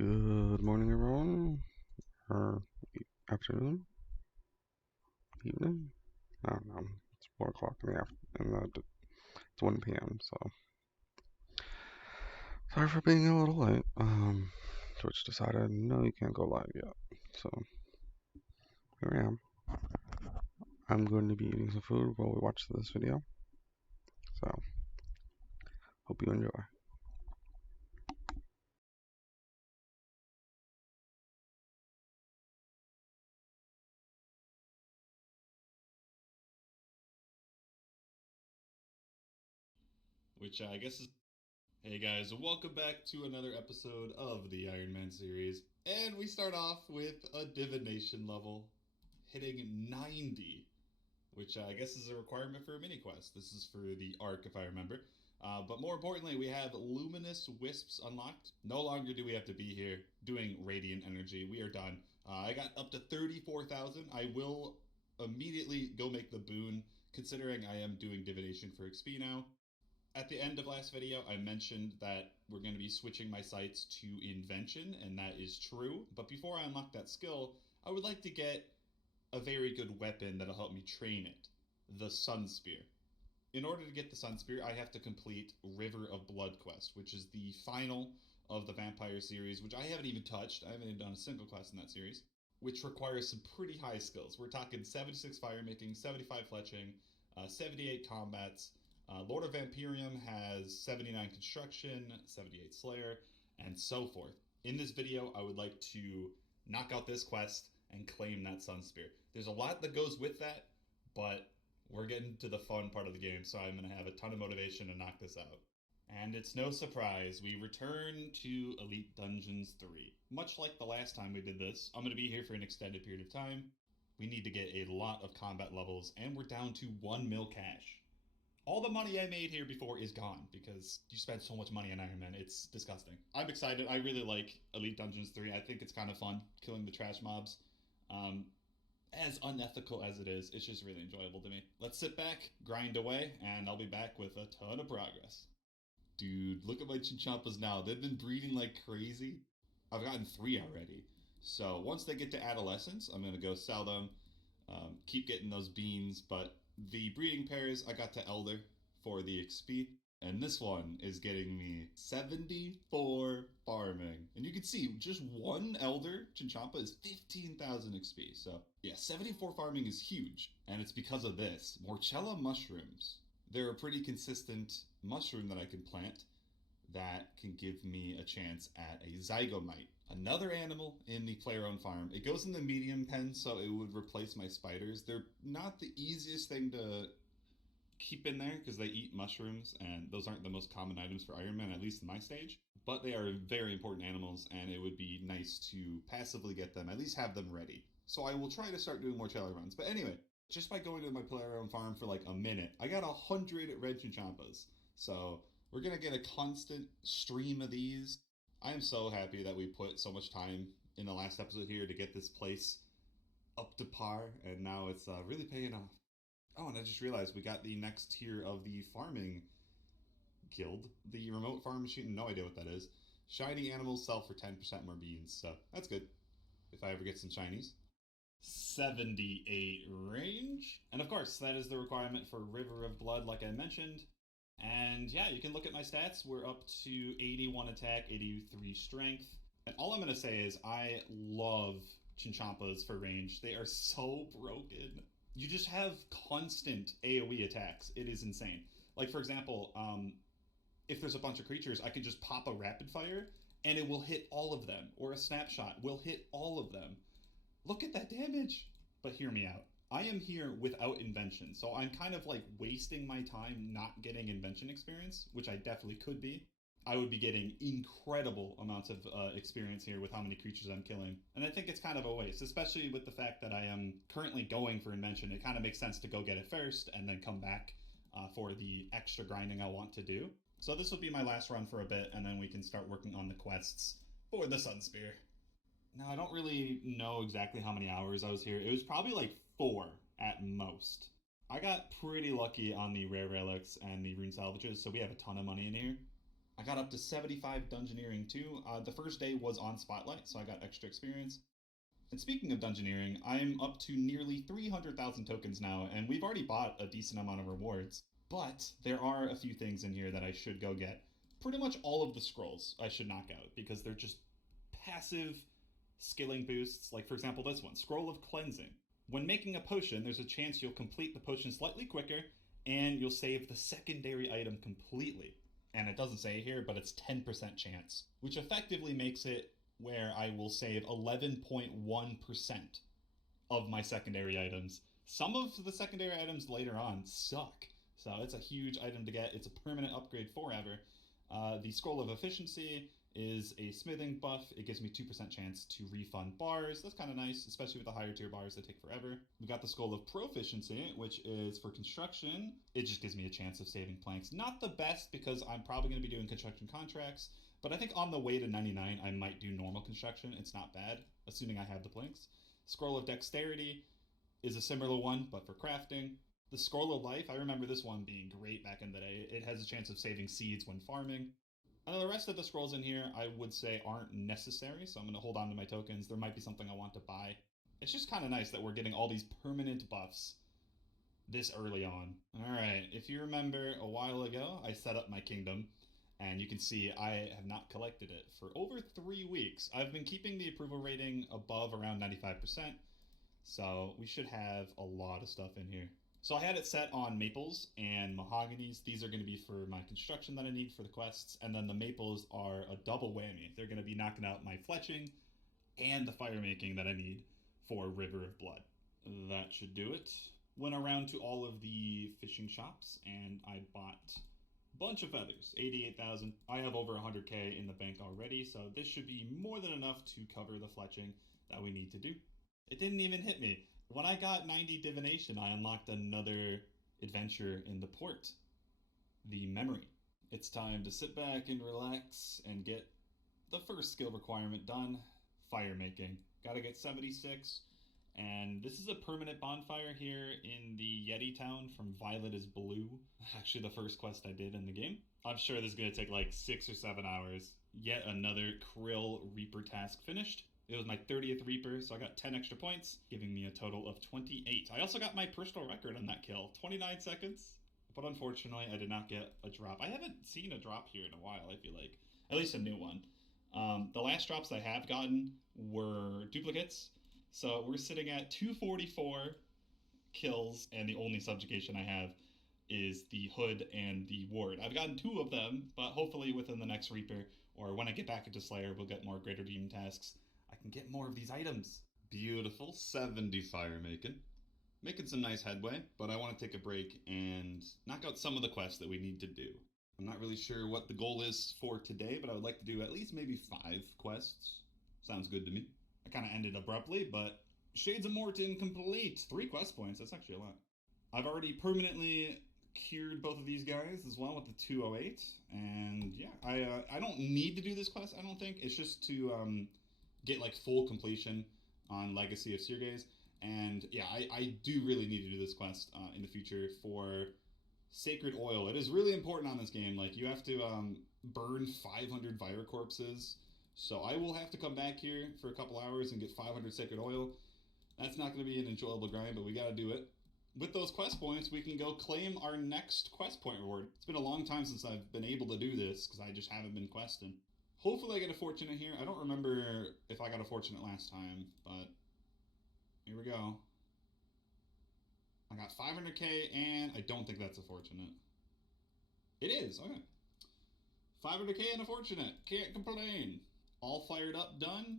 Good morning, everyone, or afternoon, evening. I don't know. It's 4 o'clock in the it's 1 p.m. So sorry for being a little late. Twitch decided no, you can't go live yet. So here I am. I'm going to be eating some food while we watch this video. So hope you enjoy. Which I guess is. Hey guys, welcome back to another episode of the Iron Man series. And we start off with a divination level, hitting 90, which I guess is a requirement for a mini quest. This is for the Ark, if I remember. But more importantly, we have Luminous Wisps unlocked. No longer do we have to be here doing Radiant Energy. We are done. I got up to 34,000. I will immediately go make the boon, considering I am doing divination for XP now. At the end of last video, I mentioned that we're going to be switching my sights to Invention, and that is true. But before I unlock that skill, I would like to get a very good weapon that'll help me train it, the Sun Spear. In order to get the Sun Spear, I have to complete River of Blood quest, which is the final of the Vampire series, which I haven't even touched. I haven't even done a single quest in that series, which requires some pretty high skills. We're talking 76 fire making, 75 fletching, 78 combats. Lord of Vampirium has 79 construction, 78 slayer, and so forth. In this video, I would like to knock out this quest and claim that Sun Spear. There's a lot that goes with that, but we're getting to the fun part of the game, so I'm going to have a ton of motivation to knock this out. And it's no surprise, we return to Elite Dungeons 3. Much like the last time we did this, I'm going to be here for an extended period of time. We need to get a lot of combat levels, and we're down to 1 mil cash. All the money I made here before is gone because you spend so much money on Iron Man. It's disgusting. I'm excited. I really like Elite Dungeons 3. I think it's kind of fun killing the trash mobs. Um, as unethical as it is, it's just really enjoyable to me. Let's sit back, grind away, and I'll be back with a ton of progress. Dude, look at my Chinchompas now. They've been breeding like crazy. I've gotten 3 already. So once they get to adolescence, I'm going to go sell them, keep getting those beans. But the breeding pairs, I got to Elder for the XP. And this one is getting me 74 farming. And you can see just one Elder Chinchompa is 15,000 XP. So yeah, 74 farming is huge. And it's because of this. Morchella mushrooms. They're a pretty consistent mushroom that I can plant that can give me a chance at a Zygomite. Another animal in the player-owned farm. It goes in the medium pen, so it would replace my spiders. They're not the easiest thing to keep in there because they eat mushrooms, and those aren't the most common items for Iron Man, at least in my stage. But they are very important animals, and it would be nice to passively get them, at least have them ready. So I will try to start doing more Chelly runs. But anyway, just by going to my player-owned farm for like a minute, I got 100 red Chinchompas. So we're gonna get a constant stream of these. I am so happy that we put so much time in the last episode here to get this place up to par, and now it's really paying off. Oh, and I just realized we got the next tier of the farming guild. The remote farm machine, no idea what that is. Shiny animals sell for 10% more beans, so that's good. If I ever get some shinies. 78 range. And of course, that is the requirement for River of Blood, like I mentioned. And yeah, you can look at my stats. We're up to 81 attack, 83 strength. And all I'm going to say is I love Chinchompas for range. They are so broken. You just have constant AoE attacks. It is insane. Like, for example, if there's a bunch of creatures, I can just pop a rapid fire and it will hit all of them, or a snapshot will hit all of them. Look at that damage! But hear me out. I am here without invention, so I'm kind of like wasting my time not getting invention experience, which I definitely could be. I would be getting incredible amounts of experience here with how many creatures I'm killing. And I think it's kind of a waste, especially with the fact that I am currently going for invention. It kind of makes sense to go get it first and then come back for the extra grinding I want to do. So this will be my last run for a bit, and then we can start working on the quests for the Sun Spear. Now, I don't really know exactly how many hours I was here. It was probably like 4 at most. I got pretty lucky on the rare relics and the rune salvages, so we have a ton of money in here. I got up to 75 Dungeoneering too. The first day was on Spotlight, so I got extra experience. And speaking of Dungeoneering, I'm up to nearly 300,000 tokens now, and we've already bought a decent amount of rewards. But there are a few things in here that I should go get. Pretty much all of the scrolls I should knock out, because they're just passive skilling boosts. Like, for example, this one, Scroll of Cleansing. When making a potion, there's a chance you'll complete the potion slightly quicker, and you'll save the secondary item completely. And it doesn't say here, but it's 10% chance, which effectively makes it where I will save 11.1% of my secondary items. Some of the secondary items later on suck, so it's a huge item to get. It's a permanent upgrade forever. The Scroll of Efficiency is a smithing buff. It gives me 2% chance to refund bars. That's kind of nice, especially with the higher tier bars that take forever. We got the Scroll of Proficiency, which is for construction. It just gives me a chance of saving planks. Not the best, because I'm probably going to be doing construction contracts, but I think on the way to 99, I might do normal construction. It's not bad, assuming I have the planks. Scroll of Dexterity is a similar one, but for crafting. The Scroll of Life, I remember this one being great back in the day. It has a chance of saving seeds when farming. And then the rest of the scrolls in here, I would say, aren't necessary, so I'm going to hold on to my tokens. There might be something I want to buy. It's just kind of nice that we're getting all these permanent buffs this early on. Alright, if you remember a while ago, I set up my kingdom, and you can see I have not collected it for over 3 weeks. I've been keeping the approval rating above around 95%, so we should have a lot of stuff in here. So I had it set on maples and mahoganies. These are going to be for my construction that I need for the quests, and then the maples are a double whammy. They're going to be knocking out my fletching and the fire making that I need for River of Blood. That should do it. Went around to all of the fishing shops, and I bought a bunch of feathers, 88,000. I have over 100k in the bank already, so this should be more than enough to cover the fletching that we need to do. It didn't even hit me. When I got 90 divination, I unlocked another adventure in the port, the memory. It's time to sit back and relax and get the first skill requirement done, fire making. Gotta get 76, and this is a permanent bonfire here in the Yeti town from Violet is Blue. Actually, the first quest I did in the game. I'm sure this is gonna take like 6 or 7 hours. Yet another Krill Reaper task finished. It was my 30th Reaper, so I got 10 extra points, giving me a total of 28. I also got my personal record on that kill, 29 seconds. But unfortunately, I did not get a drop. I haven't seen a drop here in a while, I feel like. At least a new one. The last drops I have gotten were duplicates. So we're sitting at 244 kills, and the only subjugation I have is the Hood and the Ward. I've gotten 2 of them, but hopefully within the next Reaper, or when I get back into Slayer, we'll get more Greater Demon tasks. I can get more of these items. Beautiful, 70 fire making. Making some nice headway, but I want to take a break and knock out some of the quests that we need to do. I'm not really sure what the goal is for today, but I would like to do at least maybe 5 quests. Sounds good to me. I kind of ended abruptly, but Shades of Morton complete. 3 quest points, that's actually a lot. I've already permanently cured both of these guys as well with the 208, and yeah, I don't need to do this quest, I don't think. It's just to get like full completion on Legacy of Sirges. And yeah, I do really need to do this quest in the future for Sacred Oil. It is really important on this game. Like, you have to burn 500 Vire Corpses. So I will have to come back here for a couple hours and get 500 Sacred Oil. That's not going to be an enjoyable grind, but we got to do it. With those quest points, we can go claim our next quest point reward. It's been a long time since I've been able to do this, because I just haven't been questing. Hopefully I get a fortunate here. I don't remember if I got a fortunate last time, but here we go. I got 500k, and I don't think that's a fortunate. It is, okay. 500k and a fortunate. Can't complain. All fired up, done.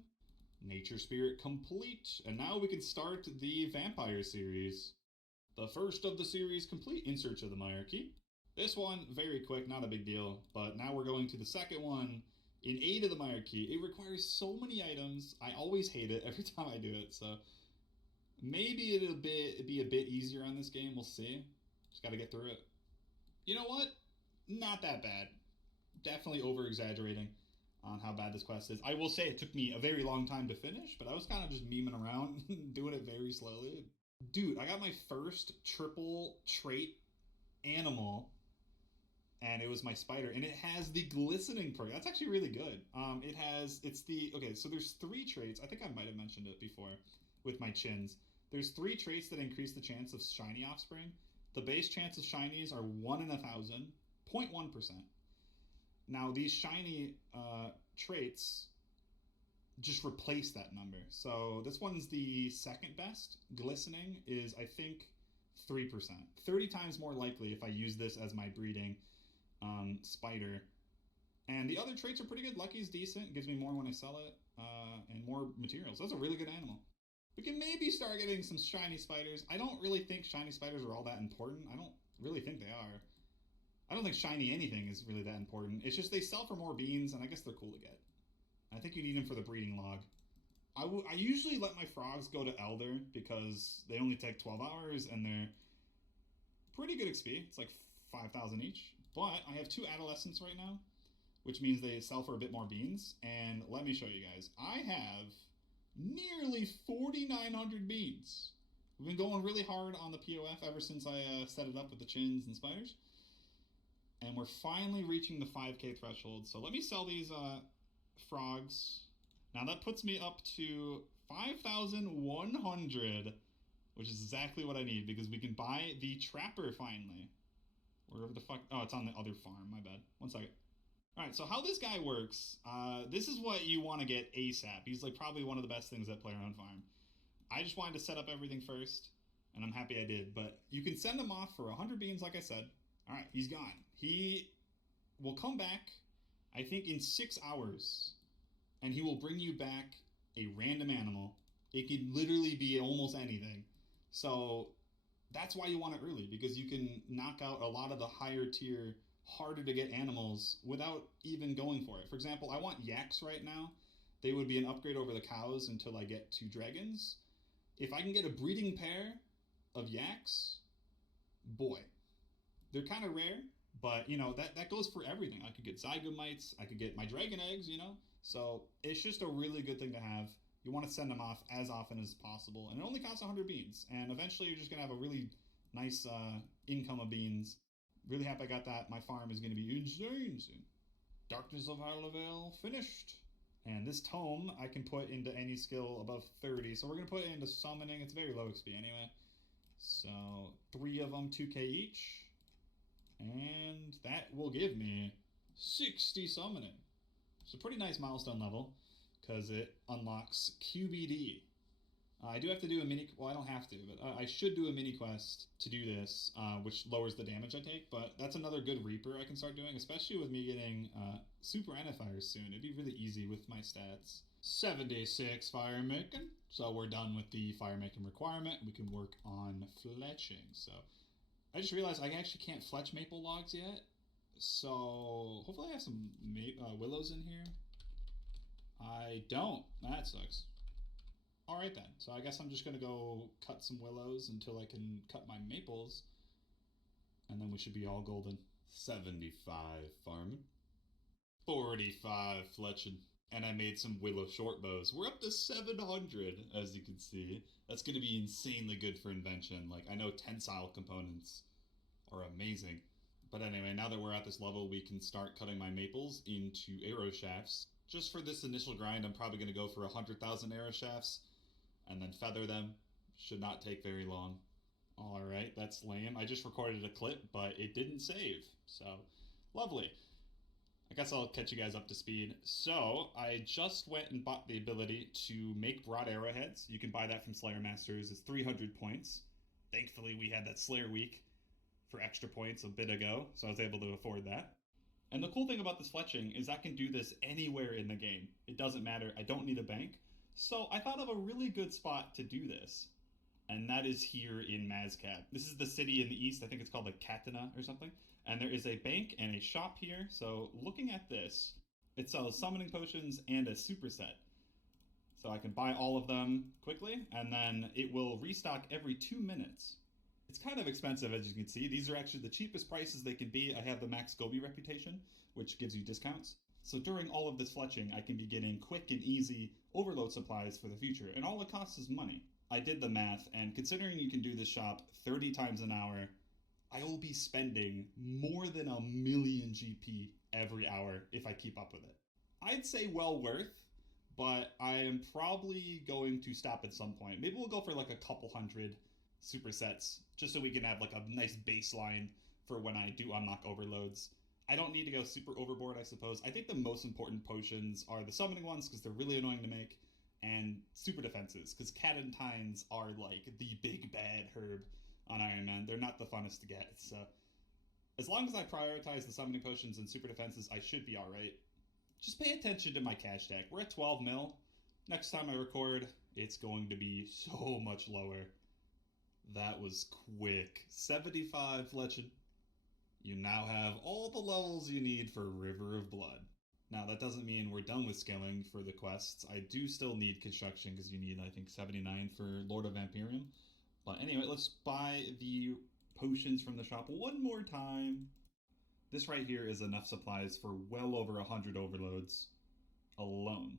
Nature Spirit complete. And now we can start the Vampire series. The first of the series complete, In Search of the Myarchy. This one, very quick, not a big deal. But now we're going to the second one, In Aid of the Myarchy. It requires so many items. I always hate it every time I do it, so maybe it'll be a bit easier on this game. We'll see. Just got to get through it. You know what? Not that bad. Definitely over-exaggerating on how bad this quest is. I will say it took me a very long time to finish, but I was kind of just memeing around, doing it very slowly. Dude, I got my first triple trait animal and it was my spider, and it has the glistening perk. That's actually really good. Okay, so there's 3 traits. I think I might have mentioned it before with my chins. There's 3 traits that increase the chance of shiny offspring. The base chance of shinies are 1 in 1,000, 0.1%. Now these shiny traits just replace that number. So this one's the second best. Glistening is, I think, 3%. 30 times more likely if I use this as my breeding spider. And the other traits are pretty good. Lucky's decent. It gives me more when I sell it, and more materials. That's a really good animal. We can maybe start getting some shiny spiders. I don't really think shiny spiders are all that important. I don't really think they are. I don't think shiny anything is really that important. It's just they sell for more beans, and I guess they're cool to get. I think you need them for the breeding log. I usually let my frogs go to Elder because they only take 12 hours, and they're pretty good XP. It's like 5,000 each. But I have 2 adolescents right now, which means they sell for a bit more beans. And let me show you guys. I have nearly 4,900 beans. We've been going really hard on the POF ever since I set it up with the chins and spiders. And we're finally reaching the 5K threshold. So let me sell these frogs. Now that puts me up to 5,100, which is exactly what I need because we can buy the trapper finally. Wherever the fuck... Oh, it's on the other farm. My bad. One second. All right, so how this guy works, this is what you want to get ASAP. He's like probably one of the best things at Player-Owned Farm. I just wanted to set up everything first, and I'm happy I did. But you can send him off for 100 beans, like I said. All right, he's gone. He will come back, I think, in 6 hours, and he will bring you back a random animal. It could literally be almost anything. So that's why you want it early, because you can knock out a lot of the higher tier, harder to get animals without even going for it. For example, I want yaks right now. They would be an upgrade over the cows until I get to dragons. If I can get a breeding pair of yaks, boy, they're kind of rare, but you know, that goes for everything. I could get zygomites, I could get my dragon eggs, you know? So it's just a really good thing to have. You want to send them off as often as possible, and it only costs 100 beans, and eventually you're just going to have a really nice income of beans. Really happy I got that. My farm is going to be insane soon. Darkness of Harlevale finished. And this tome I can put into any skill above 30, so we're going to put it into summoning. It's very low XP anyway. So 3 of them, 2k each. And that will give me 60 summoning. It's a pretty nice milestone level, because it unlocks QBD. I do have to do a mini... Well, I don't have to, but I should do a mini quest to do this, which lowers the damage I take. But that's another good Reaper I can start doing, especially with me getting super Anifires soon. It'd be really easy with my stats. 76 fire making. So we're done with the fire making requirement. We can work on fletching. So I just realized I actually can't fletch maple logs yet. So hopefully I have some willows in here. I don't. That sucks. Alright then, so I guess I'm just going to go cut some willows until I can cut my maples, and then we should be all golden. 75 farming, 45 fletching, and I made some willow short bows. We're up to 700, as you can see. That's going to be insanely good for invention. Like, I know tensile components are amazing. But anyway, now that we're at this level, we can start cutting my maples into arrow shafts. Just for this initial grind, I'm probably going to go for 100,000 arrow shafts, and then feather them. Should not take very long. Alright, that's lame. I just recorded a clip, but it didn't save. So, lovely. I guess I'll catch you guys up to speed. So, I just went and bought the ability to make broad arrowheads. You can buy that from Slayer Masters. It's 300 points. Thankfully, we had that Slayer week for extra points a bit ago, so I was able to afford that. And the cool thing about this fletching is I can do this anywhere in the game. It doesn't matter. I don't need a bank. So I thought of a really good spot to do this, and that is here in Mazcat. This is the city in the east. I think it's called like Katana or something. And there is a bank and a shop here. So looking at this, it sells summoning potions and a superset. So I can buy all of them quickly, and then it will restock every 2 minutes. It's kind of expensive, as you can see. These are actually the cheapest prices they can be. I have the Max Gobi reputation, which gives you discounts. So during all of this fletching, I can be getting quick and easy overload supplies for the future, and all it costs is money. I did the math, and considering you can do this shop 30 times an hour, I will be spending more than 1,000,000 GP every hour if I keep up with it. I'd say well worth, but I am probably going to stop at some point. Maybe we'll go for like a couple hundred supersets, just so we can have like a nice baseline for when I do unlock overloads. I don't need to go super overboard, I suppose. I think the most important potions are the summoning ones because they're really annoying to make, and super defenses because Catentines are like the big bad herb on Iron Man. They're not the funnest to get, so as long as I prioritize the summoning potions and super defenses, I should be alright. Just pay attention to my cash tag. We're at 12 mil. Next time I record, it's going to be so much lower. That was quick. 75 Fletching. You now have all the levels you need for River of Blood. Now, that doesn't mean we're done with skilling for the quests. I do still need construction because you need, I think, 79 for Lord of Vampirium. But anyway, let's buy the potions from the shop one more time. This right here is enough supplies for well over 100 overloads alone.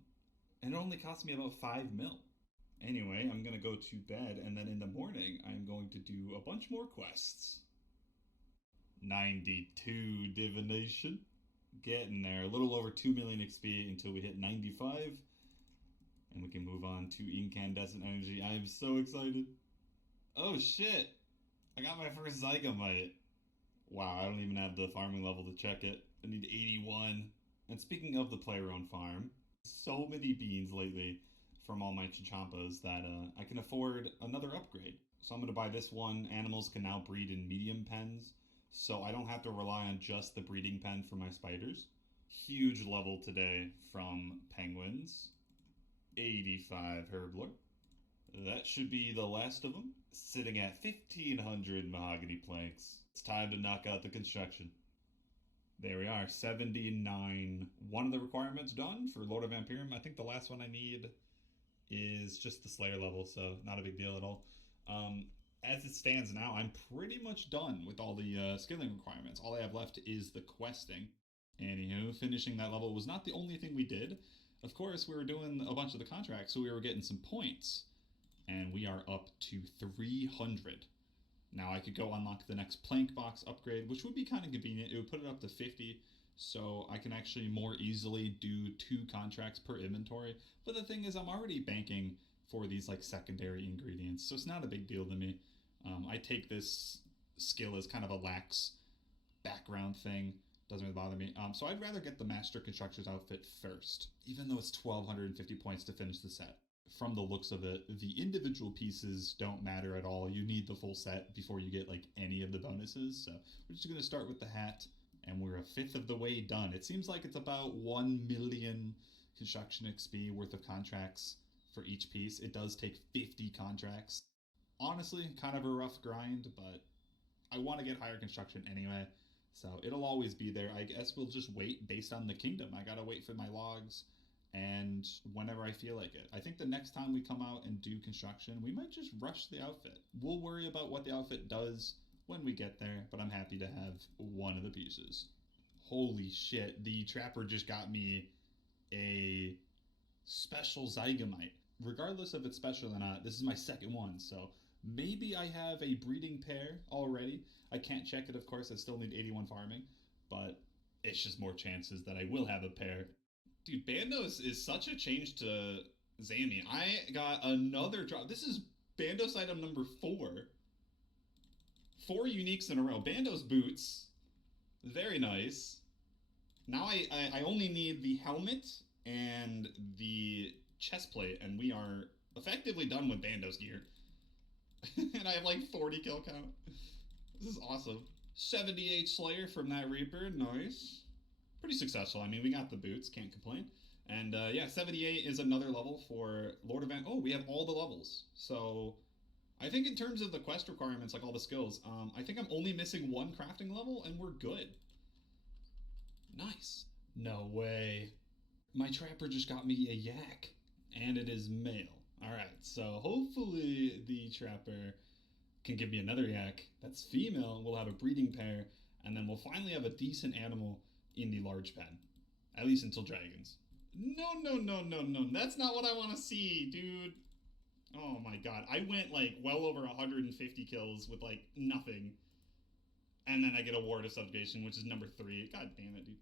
And it only cost me about 5 mil. Anyway, I'm going to go to bed, and then in the morning, I'm going to do a bunch more quests. 92 divination. Getting there. A little over 2 million XP until we hit 95. And we can move on to incandescent energy. I am so excited. Oh shit! I got my first Zygamite. Wow, I don't even have the farming level to check it. I need 81. And speaking of the player-owned farm, so many beans lately from all my Chichampas that I can afford another upgrade. So I'm going to buy this one. Animals can now breed in medium pens, so I don't have to rely on just the breeding pen for my spiders. Huge level today from penguins. 85 Herblore. That should be the last of them. Sitting at 1,500 mahogany planks. It's time to knock out the construction. There we are, 79. One of the requirements done for Lord of Vampirium. I think the last one I need is just the Slayer level, so not a big deal at all. As it stands now, I'm pretty much done with all the skilling requirements. All I have left is the questing. Anywho, finishing that level was not the only thing we did. Of course, we were doing a bunch of the contracts, so we were getting some points. And we are up to 300. Now I could go unlock the next plank box upgrade, which would be kind of convenient. It would put it up to 50, so I can actually more easily do 2 contracts per inventory. But the thing is, I'm already banking for these like secondary ingredients, so it's not a big deal to me. I take this skill as kind of a lax background thing. Doesn't really bother me. So I'd rather get the Master Constructor's outfit first, even though it's 1,250 points to finish the set. From the looks of it, the individual pieces don't matter at all. You need the full set before you get like any of the bonuses. So we're just going to start with the hat, and we're a fifth of the way done. It seems like it's about 1 million construction XP worth of contracts for each piece. It does take 50 contracts. Honestly, kind of a rough grind, but I want to get higher construction anyway. So it'll always be there. I guess we'll just wait based on the kingdom. I gotta wait for my logs and whenever I feel like it. I think the next time we come out and do construction, we might just rush the outfit. We'll worry about what the outfit does when we get there, but I'm happy to have one of the pieces. Holy shit, the trapper just got me a special Zygamite. Regardless if it's special or not, this is my second one, so maybe I have a breeding pair already. I can't check it, of course, I still need 81 farming, but it's just more chances that I will have a pair. Dude, Bandos is such a change to Zami. I got another drop. This is Bandos item number 4. 4 uniques in a row. Bandos boots. Very nice. Now I only need the helmet and the chest plate, and we are effectively done with Bandos gear. And I have like 40 kill count. This is awesome. 78 Slayer from that Reaper. Nice. Pretty successful. I mean, we got the boots, can't complain. And yeah, 78 is another level for Lord of Van. Oh, we have all the levels. So I think in terms of the quest requirements, like all the skills, I think I'm only missing 1 crafting level and we're good. Nice. No way. My trapper just got me a yak, and it is male. All right, so hopefully the trapper can give me another yak. That's female. We'll have a breeding pair, and then we'll finally have a decent animal in the large pen, at least until dragons. No. That's not what I want to see, dude. Oh my god. I went like well over 150 kills with like nothing. And then I get a Ward of Subjugation, which is number 3. God damn it, dude.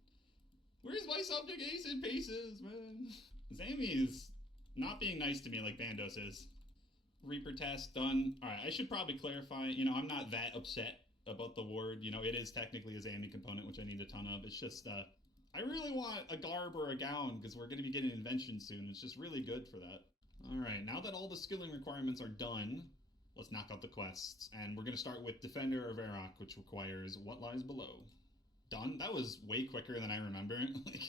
Where's my subjugation pieces, man? Zami is not being nice to me like Bandos is. Reaper task done. Alright, I should probably clarify, I'm not that upset about the Ward. It is technically a Zami component, which I need a ton of. It's just, I really want a Garb or a Gown, because we're going to be getting Invention soon. It's just really good for that. Alright, now that all the skilling requirements are done, let's knock out the quests. And we're going to start with Defender of Varrock, which requires What Lies Below. Done. That was way quicker than I remember. Like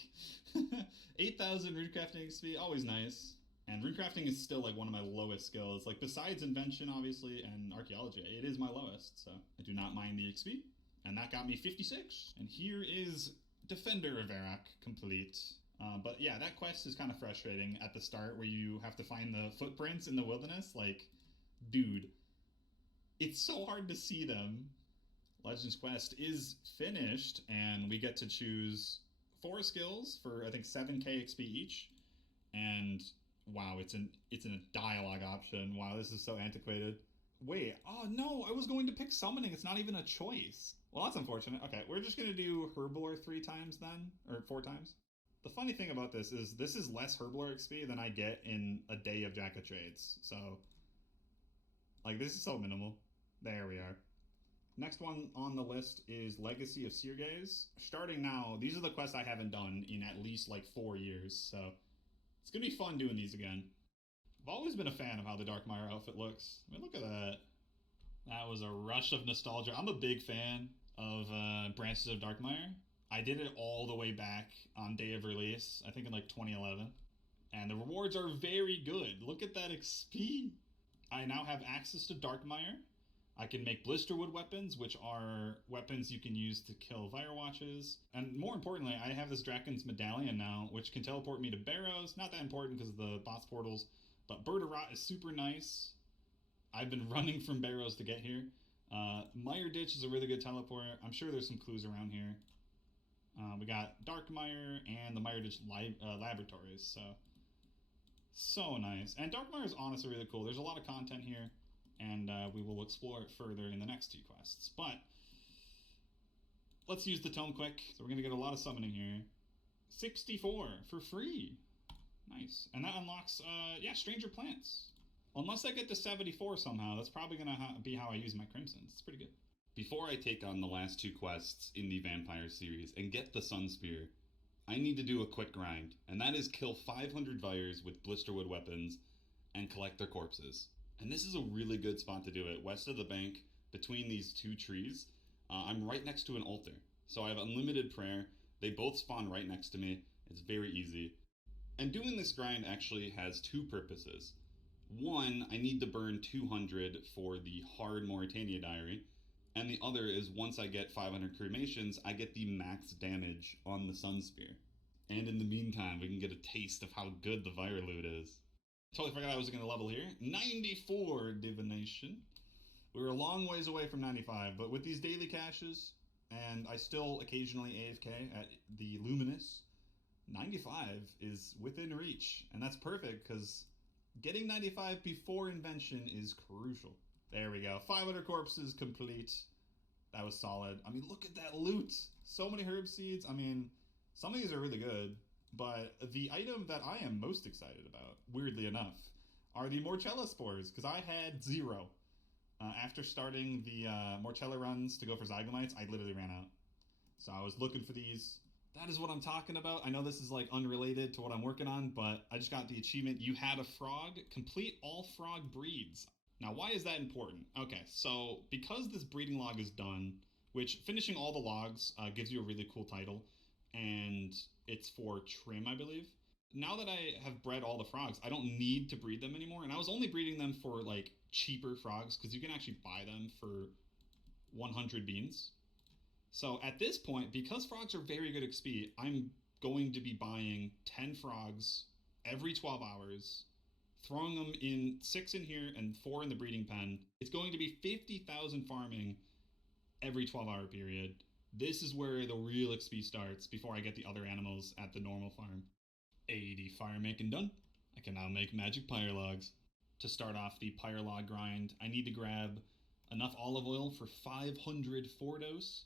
8,000 runecrafting XP, always nice. And runecrafting is still like one of my lowest skills. Like besides invention, obviously, and archaeology, it is my lowest. So I do not mind the XP. And that got me 56. And here is Defender of Varrock complete. But yeah, that quest is kind of frustrating at the start where you have to find the footprints in the wilderness. Like, dude, it's so hard to see them. Legends Quest is finished, and we get to choose 4 skills for, I think, 7k XP each. And, wow, it's in a dialogue option. Wow, this is so antiquated. Wait, oh no, I was going to pick Summoning. It's not even a choice. Well, that's unfortunate. Okay, we're just going to do Herblore 3 times then, or 4 times. The funny thing about this is less Herblore XP than I get in a day of Jack of Trades. So, like, this is so minimal. There we are. Next one on the list is Legacy of Seergaze. Starting now, these are the quests I haven't done in at least like 4 years, so it's gonna be fun doing these again. I've always been a fan of how the Darkmire outfit looks. I mean, look at that. That was a rush of nostalgia. I'm a big fan of Branches of Darkmire. I did it all the way back on day of release, I think in like 2011. And the rewards are very good. Look at that XP. I now have access to Darkmire. I can make Blisterwood weapons, which are weapons you can use to kill Firewatches. And more importantly, I have this Draken's Medallion now, which can teleport me to Barrows. Not that important because of the boss portals, but Bird of Rot is super nice. I've been running from Barrows to get here. Mire Ditch is a really good teleport. I'm sure there's some clues around here. We got Darkmire and the Mire Ditch laboratories, so nice. And Darkmire is honestly really cool. There's a lot of content here. And we will explore it further in the next 2 quests. But let's use the tome quick. So we're going to get a lot of summoning here. 64 for free. Nice. And that unlocks, Stranger Plants. Unless I get to 74 somehow, that's probably going to be how I use my Crimsons. It's pretty good. Before I take on the last 2 quests in the Vampire series and get the Sun Spear, I need to do a quick grind. And that is kill 500 Vyres with Blisterwood weapons and collect their corpses. And this is a really good spot to do it. West of the bank, between these 2 trees, I'm right next to an altar. So I have unlimited prayer. They both spawn right next to me. It's very easy. And doing this grind actually has 2 purposes. One, I need to burn 200 for the hard Morytania diary. And the other is once I get 500 cremations, I get the max damage on the Sun Spear. And in the meantime, we can get a taste of how good the Vyre loot is. Totally forgot I was going to level here. 94 Divination. We were a long ways away from 95, but with these daily caches, and I still occasionally AFK at the Luminous, 95 is within reach. And that's perfect, because getting 95 before Invention is crucial. There we go. 500 corpses complete. That was solid. I mean, look at that loot. So many herb seeds. I mean, some of these are really good. But the item that I am most excited about, weirdly enough, are the Morchella Spores, because I had 0. After starting the Morchella runs to go for Zygamites, I literally ran out. So I was looking for these. That is what I'm talking about. I know this is like unrelated to what I'm working on, but I just got the achievement, You Had a Frog, complete all frog breeds. Now, why is that important? Okay, so because this breeding log is done, which finishing all the logs gives you a really cool title, and it's for trim, I believe. Now that I have bred all the frogs, I don't need to breed them anymore. And I was only breeding them for like cheaper frogs because you can actually buy them for 100 beans. So at this point, because frogs are very good XP, I'm going to be buying 10 frogs every 12 hours, throwing them in 6 in here and 4 in the breeding pen. It's going to be 50,000 farming every 12-hour period. This is where the real XP starts before I get the other animals at the normal farm. 80 fire making done. I can now make magic pyre logs. To start off the pyre log grind, I need to grab enough olive oil for 500 4-dose.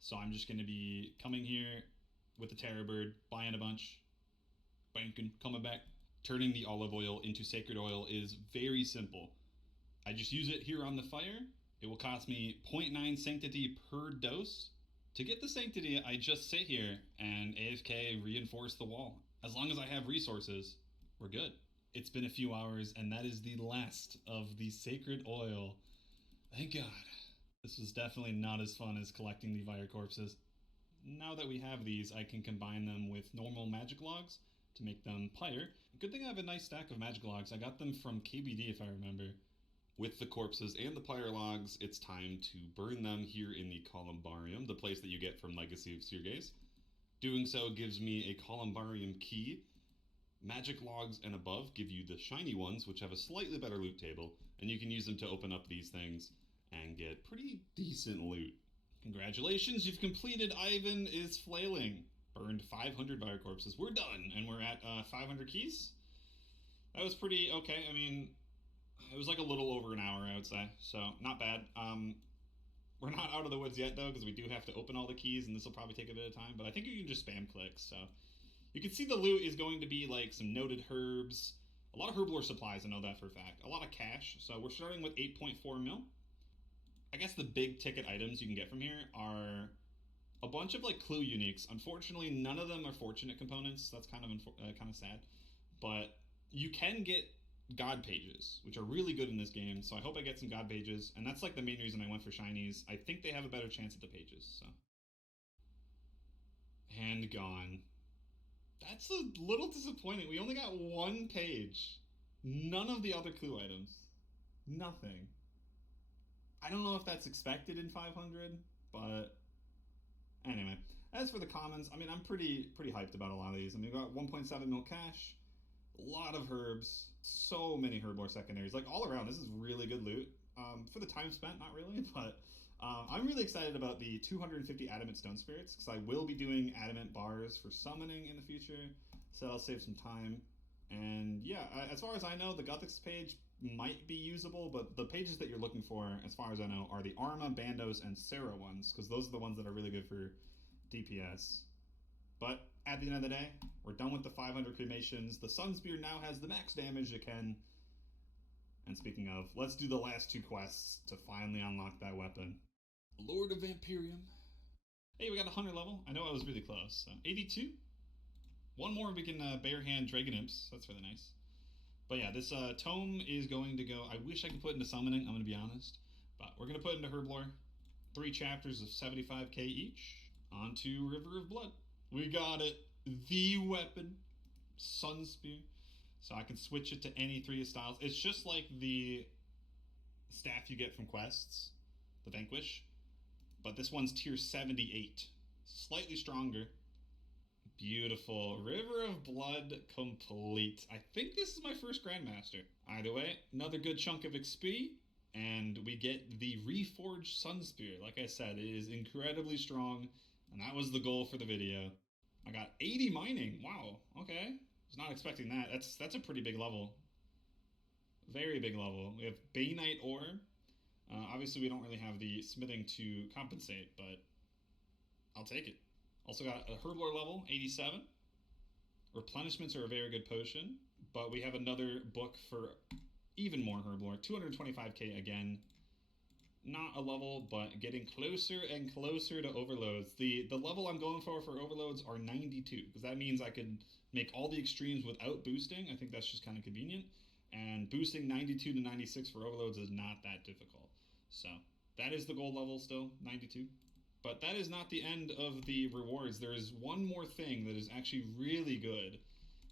So I'm just going to be coming here with the Terror Bird, buying a bunch, banking, coming back. Turning the olive oil into sacred oil is very simple. I just use it here on the fire. It will cost me 0.9 sanctity per dose. To get the sanctity, I just sit here and AFK reinforce the wall. As long as I have resources, we're good. It's been a few hours, and that is the last of the sacred oil. Thank God. This was definitely not as fun as collecting the Vire corpses. Now that we have these, I can combine them with normal magic logs to make them pyre. Good thing I have a nice stack of magic logs. I got them from KBD if I remember. With the corpses and the pyre logs, it's time to burn them here in the Columbarium, the place that you get from Legacy of Siergaze. Doing so gives me a Columbarium key. Magic logs and above give you the shiny ones, which have a slightly better loot table, and you can use them to open up these things and get pretty decent loot. Congratulations, you've completed Ivan is Flailing. Burned 500 Vire corpses. We're done, and we're at 500 keys. That was pretty okay. I mean, it was like a little over an hour, I would say, so not bad. We're not out of the woods yet, though, because we do have to open all the keys, and this will probably take a bit of time, but I think you can just spam click, so. You can see the loot is going to be, like, some noted herbs, a lot of herblore supplies, I know that for a fact, a lot of cash, so we're starting with 8.4 mil. I guess the big ticket items you can get from here are a bunch of, like, clue uniques. Unfortunately, none of them are fortunate components, that's kind of sad, but you can get god pages, which are really good in this game, so I hope I get some god pages, and that's like the main reason I went for shinies. I think they have a better chance at the pages, so. And gone. That's a little disappointing. We only got one page. None of the other clue items. Nothing. I don't know if that's expected in 500, but anyway. As for the commons, I mean, I'm pretty hyped about a lot of these. I mean, we got 1.7 mil cash, a lot of herbs, so many herblore secondaries. Like, all around, this is really good loot. For the time spent, not really, but I'm really excited about the 250 Adamant Stone Spirits, because I will be doing Adamant bars for summoning in the future, so that'll save some time. And yeah, as far as I know, the Guthix page might be usable, but the pages that you're looking for, as far as I know, are the Arma, Bandos, and Sarah ones, because those are the ones that are really good for DPS. But at the end of the day, we're done with the 500 cremations. The Sunspear now has the max damage it can. And speaking of, let's do the last two quests to finally unlock that weapon. Lord of Vampirium. Hey, we got 100 level. I know I was really close. So 82. One more, we can bare hand Dragon Imps. That's really nice. But yeah, this tome is going to go. I wish I could put into summoning, I'm going to be honest. But we're going to put into Herblore. 3 chapters of 75k each. Onto River of Blood. We got it. The weapon. Sunspear. So I can switch it to any 3 styles. It's just like the staff you get from quests. The Vanquish. But this one's tier 78. Slightly stronger. Beautiful. River of Blood complete. I think this is my first Grandmaster. Either way, another good chunk of XP. And we get the Reforged Sunspear. Like I said, it is incredibly strong. And that was the goal for the video. I got 80 mining. Wow. Okay. I was not expecting that. That's a pretty big level. Very big level. We have Bainite ore. Obviously, we don't really have the smithing to compensate, but I'll take it. Also got a Herblore level, 87. Replenishments are a very good potion, but we have another book for even more Herblore. 225k again. Not a level, but getting closer and closer to overloads. The level I'm going for overloads are 92, because that means I could make all the extremes without boosting. I think that's just kind of convenient. And boosting 92 to 96 for overloads is not that difficult. So that is the gold level still, 92. But that is not the end of the rewards. There is one more thing that is actually really good,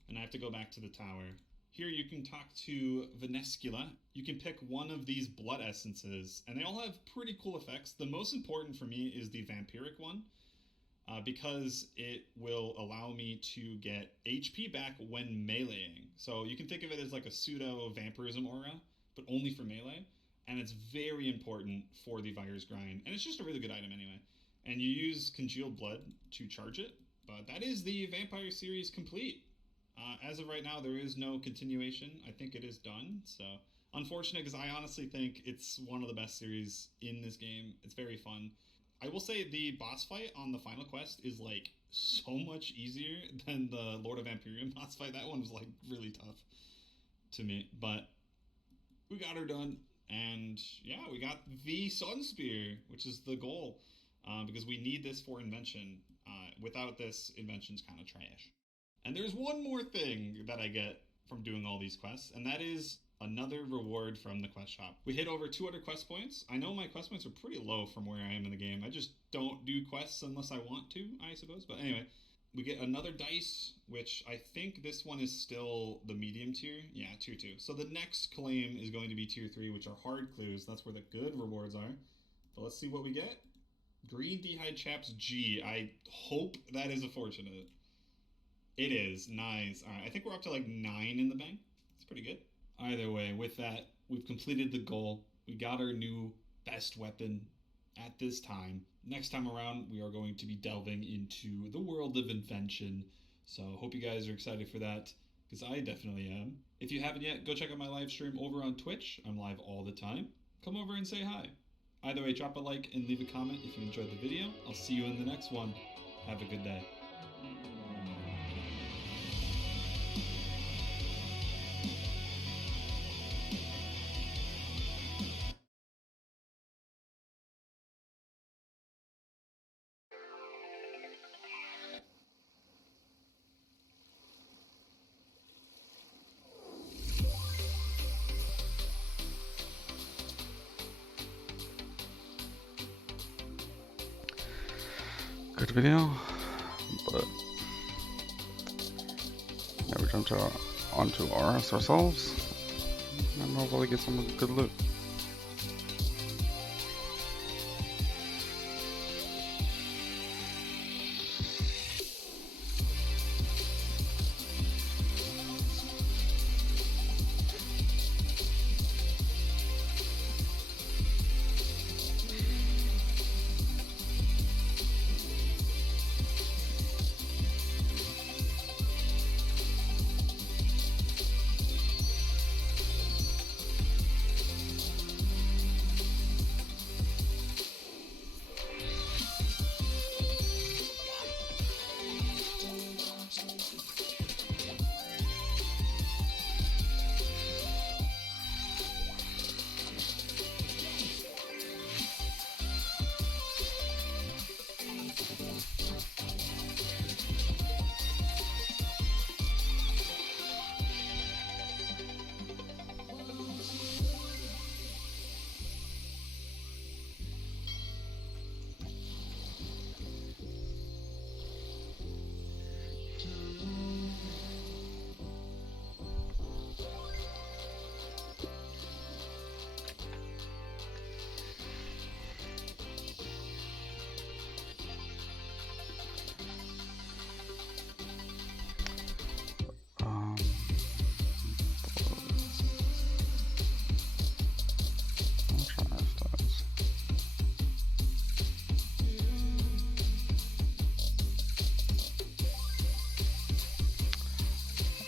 and I have to go back to the tower. Here you can talk to Venescula. You can pick one of these blood essences, and they all have pretty cool effects. The most important for me is the vampiric one, because it will allow me to get HP back when meleeing. So you can think of it as like a pseudo vampirism aura, but only for melee. And it's very important for the Vire's Grind. And it's just a really good item anyway. And you use Congealed Blood to charge it. But that is the Vampire series complete. As of right now, there is no continuation. I think it is done. So Unfortunate, because I honestly think it's one of the best series in this game. It's very fun. I will say the boss fight on the final quest is like so much easier than the Lord of Vampirium boss fight. That one was like really tough to me, but we got her done. And yeah, we got the Sun Spear, which is the goal, because we need this for invention. Without this, invention's kind of trash. And there's one more thing that I get from doing all these quests, and that is another reward from the quest shop. We hit over 200 quest points. I know my quest points are pretty low from where I am in the game. I just don't do quests unless I want to, I suppose. But anyway, we get another dice, which I think this one is still the medium tier. Yeah, tier 2. So the next claim is going to be tier 3, which are hard clues. That's where the good rewards are. But let's see what we get. Green D'hide Chaps G. I hope that is a fortunate. It is. Nice. All right, I think we're up to like 9 in the bank. It's pretty good. Either way, with that, we've completed the goal. We got our new best weapon at this time. Next time around, we are going to be delving into the world of invention. So hope you guys are excited for that, because I definitely am. If you haven't yet, go check out my live stream over on Twitch. I'm live all the time. Come over and say hi. Either way, drop a like and leave a comment if you enjoyed the video. I'll see you in the next one. Have a good day. Good video, but now we jump onto RS ourselves and hopefully get some good loot.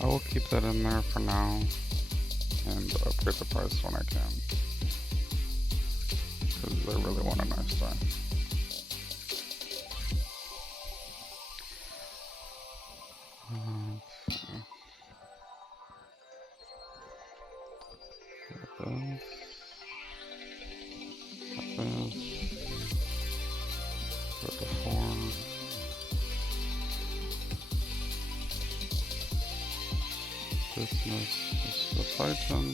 I will keep that in there for now and upgrade the price when I can, because I really want a nice die. Let's see. Got this. Got the 4. This is item.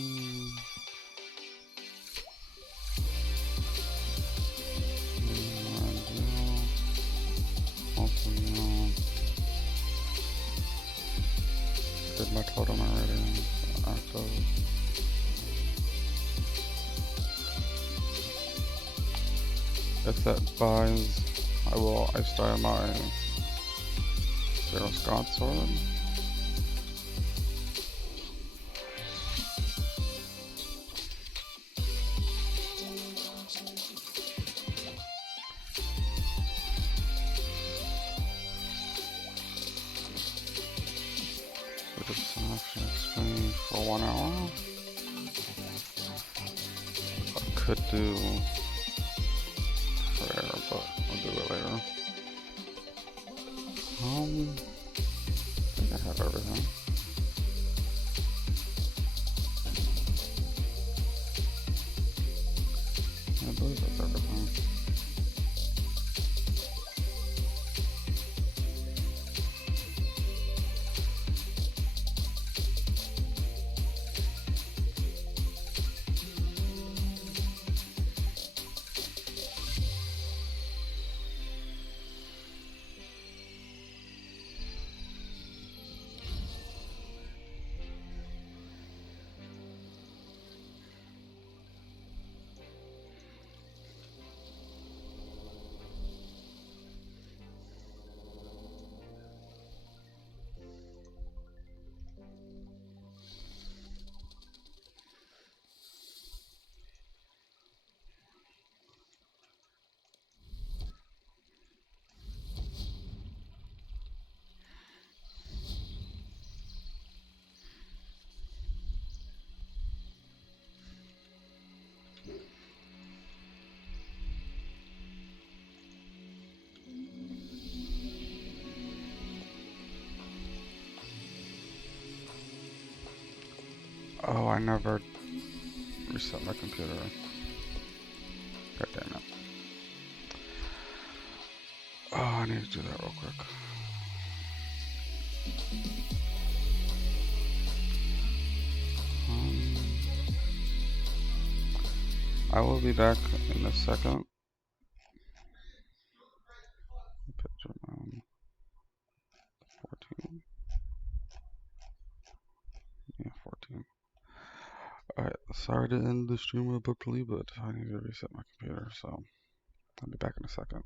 Also, did my totem already. Active. If that buys, I will ice dye my Zero Scott sword. Just XP for 1 hour. could do prayer, but I'll do it later. I think I have everything. I believe that's everything. Oh, I never reset my computer. God damn it. Oh, I need to do that real quick. I will be back in a second. Picture 14. Yeah, 14. Alright, sorry to end the stream about to leave, but I need to reset my computer, so I'll be back in a second.